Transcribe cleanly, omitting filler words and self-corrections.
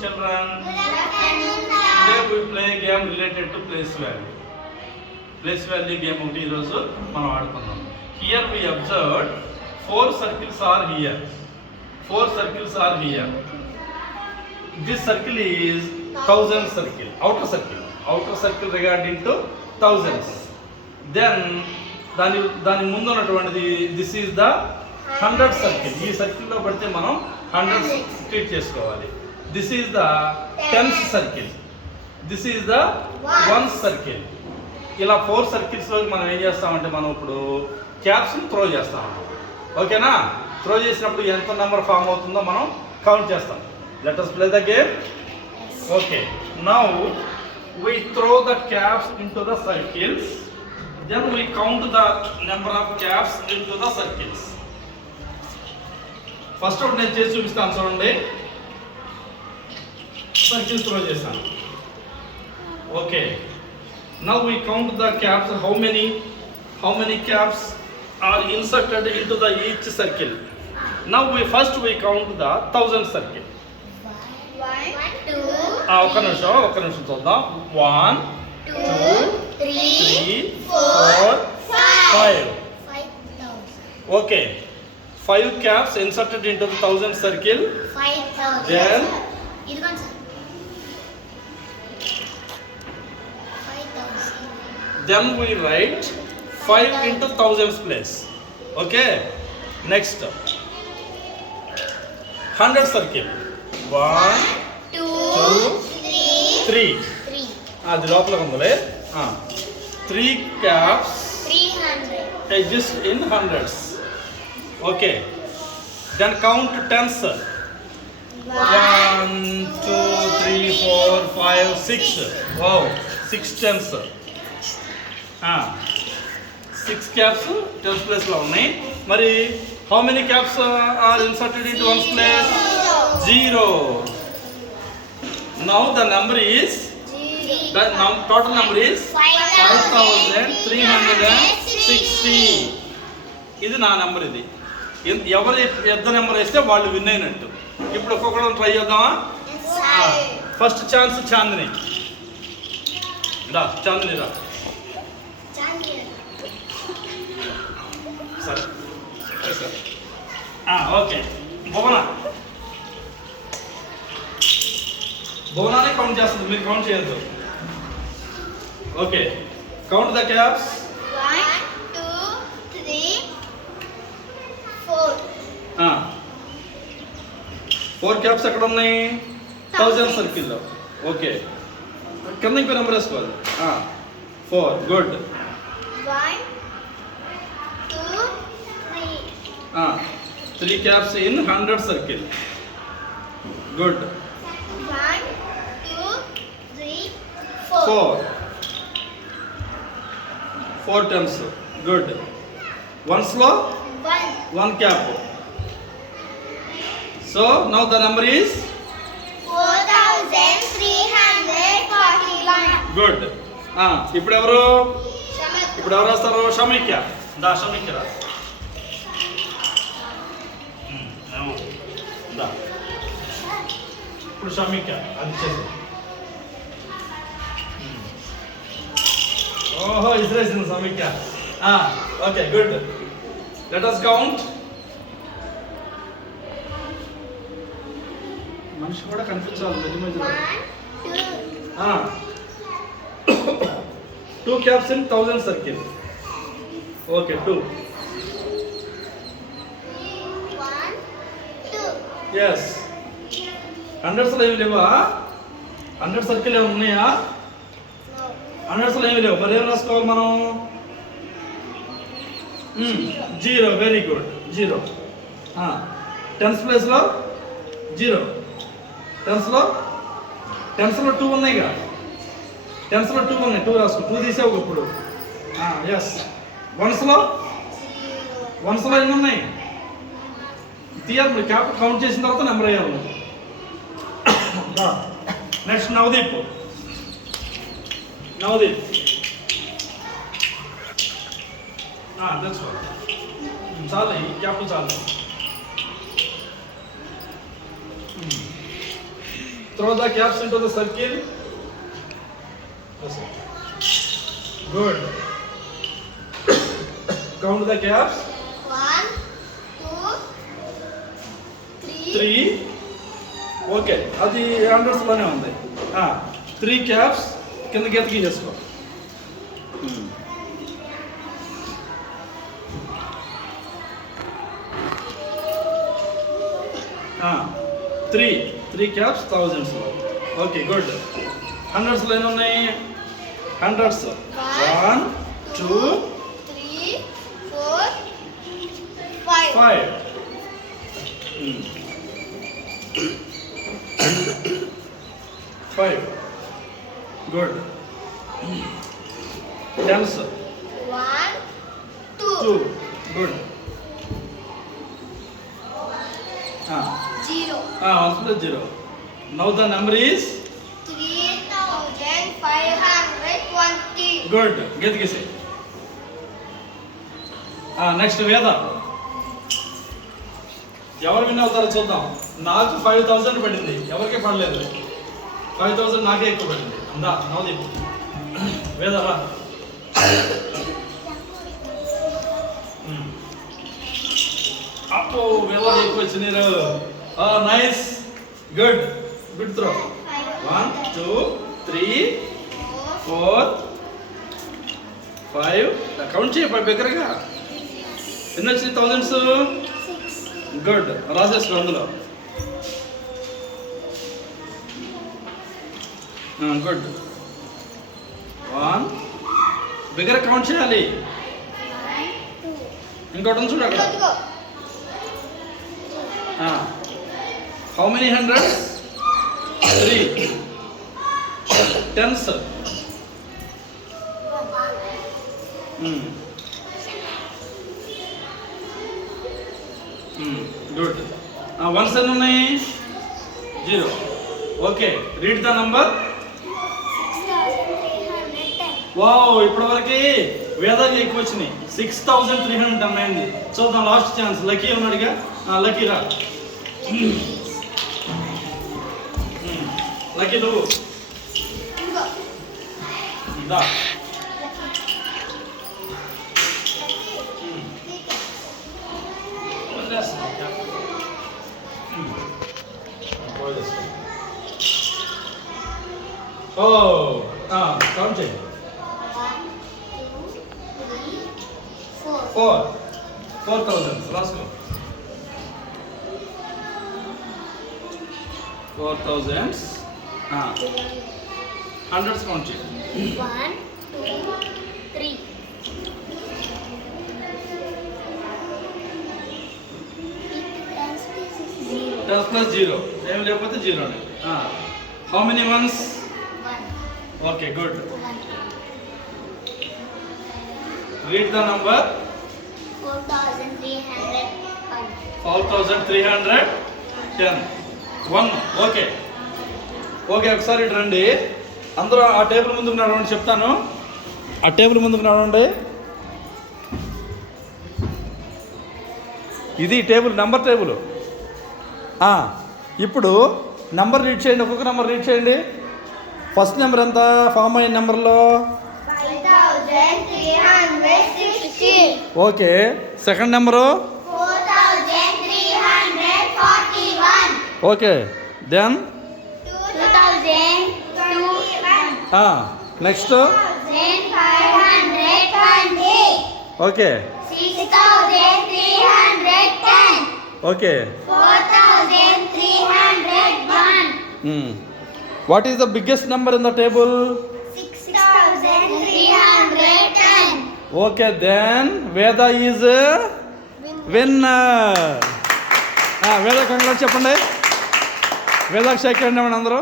Children, today we play a game related to place value. Place value game ఒకటి ఈరోజు మనం ఆడుకుందాం. Here we observed four circles are here. Four circles are here. This circle is thousand circle, outer circle. Outer circle regarding to thousands. Then దాని ముందు ఉన్నటువంటిది this is the hundred circle. ఈ సర్కిల్ లో పడితే మనం హండ్రెడ్ ట్రీట్ చేసుకోవాలి. This is the tenth circle. This is the one circle. ఇలా four circles లో మనం ఏం చేస్తామంటే మనం ఇప్పుడు క్యాప్స్ ని త్రో చేస్తాం. ఓకేనా? త్రో చేసినప్పుడు ఎంత నెంబర్ ఫామ్ అవుతుందో మనం కౌంట్ చేస్తాం. Let us play the game. Okay. Now we throw the caps into the circles. Then we count the number of caps into the circles. First ఒకటి నేను చేసి చూపిస్తాను చూడండి. సర్కిల్ త్రో చేశాను. Okay. Now we count the caps. How many caps are inserted into the each circle. Now we count the thousand circle. 1, 2, ఒక నిమిషం చూద్దాం. 1, 2, 3, 4, 5. Okay. 5 caps inserted into the thousand circle. 5,000. Then ఇదిగోండి సార్. 5,000. then we write 5 into thousands place. Okay. Next 100 circle. 1, 2, 3. 3. అది లోపల ఉందిలే. 3 caps 300. exist in hundreds. Okay. Then count tens. 1, 2, 3, 4, 5, 6. Wow, 6 tens. 6 caps tens place లో ఉన్నాయి. మరి how many caps are inserted into one's place? 0. Now the number is total number is 5,360. ఇది నా నెంబర్. ఇది ఎవరు పెద్ద నెంబర్ వేస్తే వాళ్ళు విన్ అయినట్టు. ఇప్పుడు ఒక్కొక్కరు ట్రై చేద్దామా? First chance Chandini. చాందిని రా. సరే ఓకే. భువనానే కౌంట్ చేస్తుంది, మీరు కౌంట్ చేయొద్దు. ఓకే. Count the caps. 1, 2, 3, 4. 4 క్యాప్స్ ఎక్కడ ఉన్నాయి? 1000 సర్కిల్లో. ఓకే. కింద ఇంకో నెంబర్ వేసుకోవాలి. 4. Good. 1, 2, 3. 3 caps in 100 circle. Good. 1, 2, 3, 4. 4 times. Good. వన్స్లో 1 cap. So now the number is 4,341. Good. ఇప్పుడు ఎవరు వస్తారు? షమిక్య. షమిక్య రా. ఇప్పుడు షమిక్య అది చేసి. ఓహో, ఇసిరేసింది Shamikya. Okay, good. Let us count. మనిషి కూడా కనిపించాలి మధ్య మధ్యలో. 2 caps in 1000 circle. Okay, 2. 1, 2. Yes. 100s లో ఏమి లేవా? 100 సర్కిల్ ఏమి ఉన్నాయా? 100s లో ఏమి లేవు. మరి ఏం రాసుకోవాలి మనం? 0. Very good. 0. టెన్స్ ప్లేస్లో 0. టెన్స్లో 2 ఉన్నాయిగా. టెన్స్లో 2 ఉన్నాయి. 2 రాసుకో. 2 తీసావు ఇప్పుడు. ఎస్. వన్స్లో ఎన్ని ఉన్నాయి? తీయాలి. మీరు క్యాప్ కౌంట్ చేసిన తర్వాత నెంబర్ అయ్యాలి. నెక్స్ట్ నవదీప్. తెచ్చుకో. చాలు, ఈ క్యాప్ చాలు. Throw the caps into the circle. Good. Count the caps. 1, 2, 3. 3. Okay, అది హండ్రెడ్స్లోనే ఉంది. 3 క్యాప్స్ కింద గీతకి చేసుకో. 3 క్యాప్స్ థౌజండ్స్లో. Okay, good. హండ్రెడ్స్లో ఎన్ని ఉన్నాయి? హండ్రెడ్స్ 1, 2, 3, 4, 5. 5. Good. Tens. 1, 2. 2. Good. 0. 1 plus 0. Now the number is 3520. good. Get gise. Next వేద. ఎవరు విన్ అవుతారో చూద్దాం. నాకు 5000 పడింది, ఎవరికి పడలేదు. 5000 నాకే ఎక్కువ పడింది. అందా నవదీప్ వేద రా. అప్పో వేద ఎక్కువ వచ్చినారు. Nice, good, good throw. 1, 2, 3, 4, 5. కౌంట్ చేయ దగ్గరగా. ఎన్ని వచ్చినాయి థౌజండ్స్? 6. గుడ్, రాసేసుకో అందులో. గుడ్. 1 దగ్గర కౌంట్ చేయాలి. 1, 2. ఇంకోటి ఉంది చూడు అక్కడ. ఇదిగో. How many hundreds? 3. Tens. Good. Ones ఎన్ని ఉన్నాయి? 0. Okay, read the number. 6310. Wow, ఇప్పటివరకు వేదాలు ఎక్కువ వచ్చినాయి. 6310 అయింది. చూద్దాం, లాస్ట్ ఛాన్స్. లక్కీ ఉన్నాడుగా, లక్కీ రా. లక్కీ నువ్వు ఇదిగో. దా. ఓ, కౌంట్ చేయి. 1, 2, 3, 4. 4000 రాసుకో. 4000. హండ్రెడ్స్ కౌంట్ చేయి. 1, 2, 3. టెన్స్ ప్లస్ 0 ఏం లేకపోతే 0. How many once? 1. Okay, good. Read the number. 4310. 4310. 1. Okay, okay, ఒకసారి ఇటు రండి. అందరూ ఆ టేబుల్ ముందుకు నడవండి, చెప్తాను. ఆ టేబుల్ ముందుకు నడవండి. ఇది టేబుల్, నెంబర్ టేబుల్. ఇప్పుడు నెంబర్ రీడ్ చేయండి, ఒక్కొక్క నెంబర్ రీడ్ చేయండి. ఫస్ట్ నెంబర్ ఎంత ఫామ్ అయిన నెంబర్లో? 5360. Okay, second number? 4341. Okay, then 2021. Next? 1520. Okay, 6310. Okay. 4301. What is the biggest number in the table? 6310. Okay, then Veda is winner. Veda congrats చెప్పండి. వేదాకి shake hand ఇవ్వండి అందరూ.